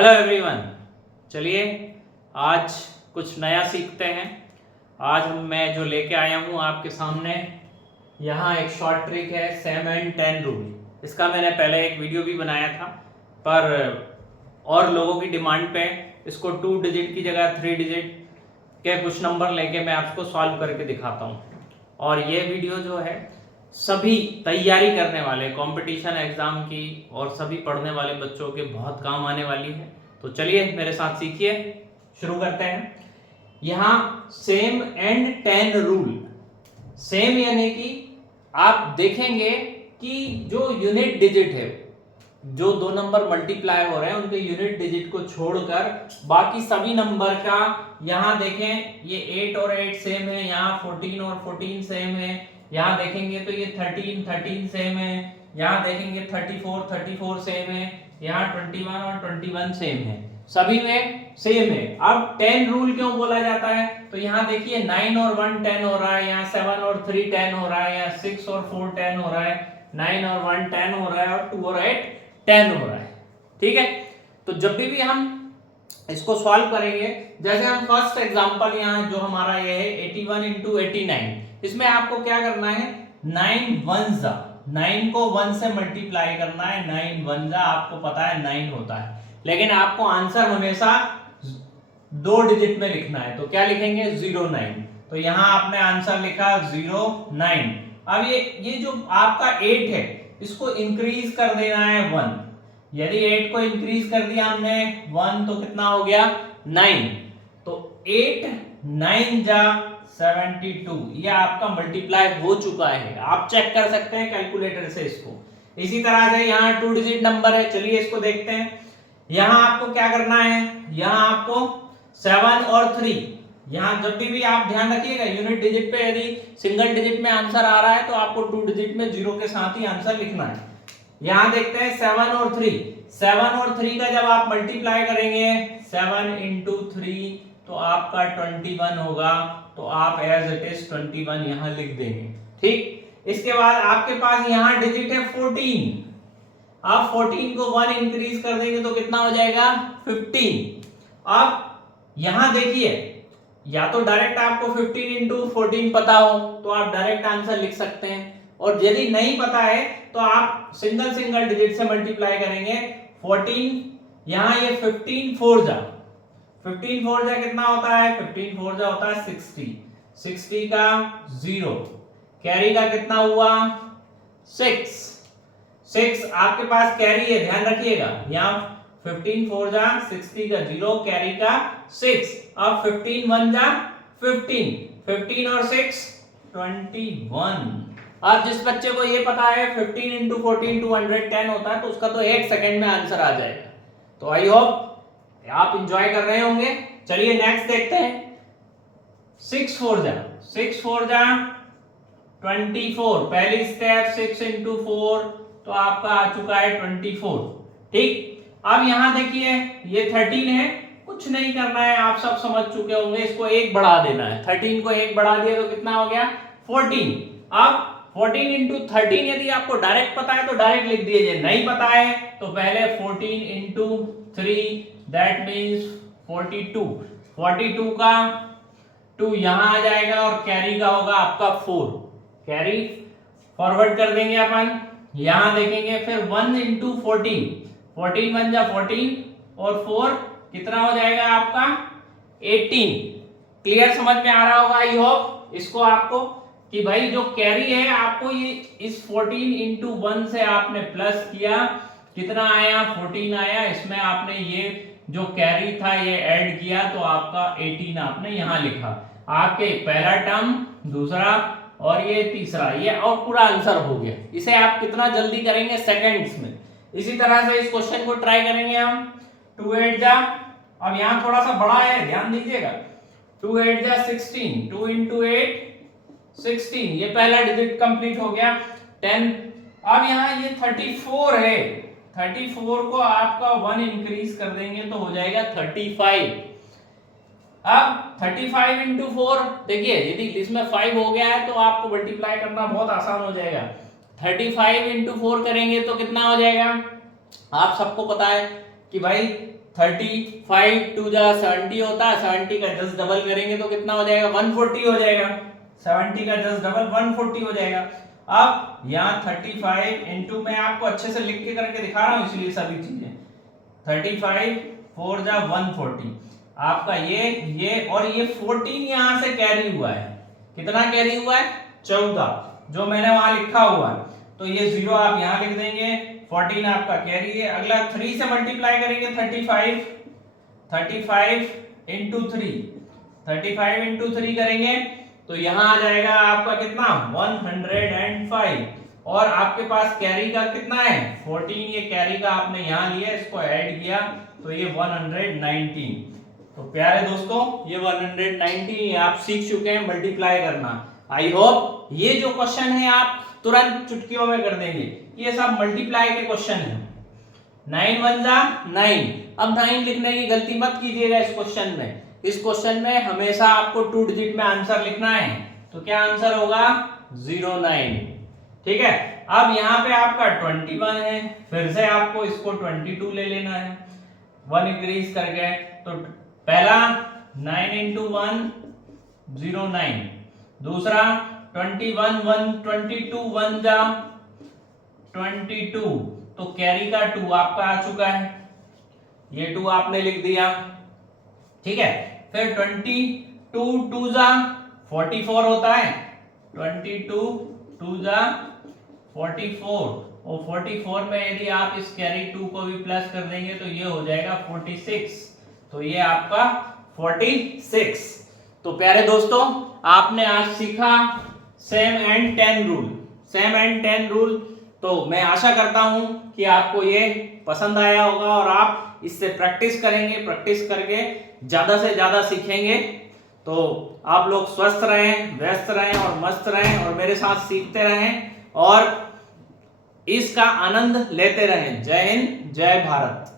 Hello everyone, चलिए आज कुछ नया सीखते हैं। आज मैं जो लेके आया हूँ आपके सामने, यहाँ एक शॉर्ट ट्रिक है सेम एंड 10 रूल। इसका मैंने पहले एक वीडियो भी बनाया था, पर और लोगों की डिमांड पे इसको 2 डिजिट की जगह 3 डिजिट के कुछ नंबर लेके मैं आपको सॉल्व करके दिखाता हूँ। और ये वीडियो जो है सभी तैयारी करने वाले कंपटीशन एग्जाम की और सभी पढ़ने वाले बच्चों के बहुत काम आने वाली है। तो चलिए मेरे साथ सीखिए, शुरू करते हैं। यहाँ सेम एंड 10 रूल। सेम यानी कि आप देखेंगे कि जो यूनिट डिजिट है, जो दो नंबर मल्टीप्लाई हो रहे हैं उनके यूनिट डिजिट को छोड़कर बाकी सभी नंबर का, यहाँ देखें ये 8 और 8 सेम है, यहाँ 14 और 14 सेम है, यहाँ देखेंगे तो ये 13 सेम है, यहाँ देखेंगे 34 सेम है, यहाँ 21 और 21 सेम है, सभी में सेम है। अब 10 रूल क्यों बोला जाता है? तो यहाँ देखिए 9 और 1 10 हो रहा है, यहाँ 7 और 3 10 हो रहा है, यहाँ 6 और 4 10 हो रहा है, 9 और 1 10 हो रहा है और 2 और 8 10 हो रहा है। ठीक है, तो जब भी हम इसको सॉल्व करेंगे, जैसे हम फर्स्ट एग्जांपल यहाँ जो हमारा ये है 81 into 89, इसमें आपको क्या करना है, 9 1 9 को 1 से मल्टीप्लाई करना है। 9 1 आपको पता है 9 होता है, लेकिन आपको आंसर हमेशा 2 डिजिट में लिखना है। तो क्या लिखेंगे, 09। तो यहाँ आपने आंसर लिखा 09। अब ये जो आपका 8 है इसको इंक्रीज कर देना है 1। यदि 8 को इंक्रीज कर दिया हमने 1 तो कितना हो गया, 9। तो 8 9 जा 72, ये आपका मल्टीप्लाई हो चुका है। आप चेक कर सकते हैं कैलकुलेटर से इसको। इसी तरह से यहाँ 2 डिजिट नंबर है, चलिए इसको देखते हैं। यहाँ आपको क्या करना है, यहाँ आपको 7 और 3, यहाँ जब भी आप ध्यान रखिएगा यूनिट डिजिट पे यदि सिंगल डिजिट में आंसर आ रहा है तो आपको 2 डिजिट में 0 के साथ ही आंसर लिखना है। यहाँ देखते हैं 7 और 3, 7 और 3 का जब आप मल्टीप्लाई करेंगे 7 into 3 तो आपका 21 होगा। तो आप एज इट इज 21 यहाँ लिख देंगे। ठीक, इसके बाद आपके पास यहाँ डिजिट है 14। आप 14 को 1 इंक्रीज कर देंगे तो कितना हो जाएगा, 15। अब यहाँ देखिए, या तो डायरेक्ट आपको 15 into 14 पता हो तो आप डायरेक्ट आंसर लिख सकते हैं, और यदि नहीं पता है तो आप सिंगल डिजिट से मल्टीप्लाई करेंगे। 14 यहाँ ये 15 4 जा, 15 4 जा कितना होता है, 15 4 जा होता है 60। 60 का 0, कैरी का कितना हुआ 6। 6 आपके पास कैरी है, ध्यान रखिएगा। यहाँ 15 4 जा 60 का 0, कैरी का 6। अब 15 1 जा 15, 15 और 6 21। अब जिस बच्चे को ये पता है 15 into 14 210 होता है तो उसका तो 1 सेकंड में आंसर आ जाएगा। तो आई होप आप इंजॉय कर रहे होंगे। चलिए नेक्स्ट देखते हैं। 6 4 जा 24, पहली स्टेप 6 into 4 तो आपका आ चुका है 24। ठीक, अब यहां देखिए ये 13 है, कुछ नहीं करना है, आप सब समझ चुके होंगे। इसको 1 बढ़ा देना है, 13 को 1 बढ़ा दिया तो कितना हो गया 14। अब 14 into 13 यदि आपको डायरेक्ट पता है तो डायरेक्ट लिख दीजिए, नहीं पता है तो पहले 14 into 3 दैट मींस 42। 42 का 2 यहां आ जाएगा और कैरी का होगा आपका 4। कैरी फॉरवर्ड कर देंगे अपन, यहां देखेंगे फिर 1 into 14, 14 1 जा 14 और 4 कितना हो जाएगा आपका 18। क्लियर समझ में आ रहा होगा आई होप इसको आपको, कि भाई जो कैरी है आपको ये इस 14 into 1 से आपने प्लस किया, कितना आया 14 आया, इसमें आपने ये जो कैरी था ये ऐड किया तो आपका 18 आपने यहां लिखा। आपके पहला टर्म, दूसरा और ये तीसरा, ये और पूरा आंसर हो गया। इसे आप कितना जल्दी करेंगे, सेकंड्स में। इसी तरह से इस क्वेश्चन को ट्राई करेंगे हम। 2 8 जा, अब यहां थोड़ा सा बड़ा है ध्यान दीजिएगा, 2 8 जा 16, 2 into 8 16, ये पहला डिजिट कंप्लीट हो गया 10। अब यहाँ ये 34 है, 34 को आपका 1 इंक्रीज कर देंगे तो हो जाएगा 35। अब 35 into 4 देखिए, यदि इसमें 5 हो गया है तो आपको मल्टीप्लाई करना बहुत आसान हो जाएगा। 35 into 4 करेंगे तो कितना हो जाएगा, आप सबको पता है कि भाई 35 टू जा 70 होता है, 70 का जस्ट डबल करेंगे तो कितना हो जाएगा, 140 हो जाएगा। 70 का जस्ट डबल 140 हो जाएगा। अब यहाँ 35 इंटू, मैं आपको अच्छे से लिख के करके दिखा रहा हूँ इसलिए सभी चीजें, 35 4 जा 140 आपका ये और ये 14 यहाँ से कैरी हुआ है। कितना कैरी हुआ है, 14, जो मैंने वहां लिखा हुआ है। तो ये 0 आप यहाँ लिख देंगे, 14 आपका कैरी है। अगला 3 से मल्टीप्लाई करेंगे 35 इंटू 3 करेंगे तो यहाँ आ जाएगा आपका कितना, 105। और आपके पास कैरी का कितना है, 14, ये कैरी का आपने यहाँ लिया, इसको ऐड किया तो ये 119। तो प्यारे दोस्तों ये 119 आप सीख चुके हैं मल्टीप्लाई करना। आई होप ये जो क्वेश्चन है आप तुरंत चुटकियों में कर देंगे, ये सब मल्टीप्लाई के क्वेश्चन है। 9 1 जा 9। अब 9 लिखने की गलती मत कीजिएगा इस क्वेश्चन में। इस क्वेश्चन में हमेशा आपको 2 डिजिट में आंसर लिखना है, तो क्या आंसर होगा, 09। ठीक है। अब यहाँ पे आपका 21 है, फिर से आपको इसको 22 ले लेना है, 1 इंक्रीज करके। तो पहला 9 इंटू 1 09, दूसरा 21 1 22 1 जा 22, तो कैरी का 2 आपका आ चुका है, ये 2 आपने लिख दिया। ठीक है। फिर 22 2 जा 44 होता है, 22 2 जा 44, और 44 में यदि आप इस कैरी 2 को भी प्लस कर देंगे तो ये हो जाएगा 46। तो ये आपका 46। तो प्यारे दोस्तों आपने आज सीखा same and 10 rule. Same and 10 rule, तो मैं आशा करता हूं कि आपको ये पसंद आया होगा और आप इससे प्रैक्टिस करेंगे, प्रैक्टिस करके ज्यादा से ज्यादा सीखेंगे। तो आप लोग स्वस्थ रहें, व्यस्त रहें और मस्त रहें और मेरे साथ सीखते रहें और इसका आनंद लेते रहें। जय हिंद, जय भारत।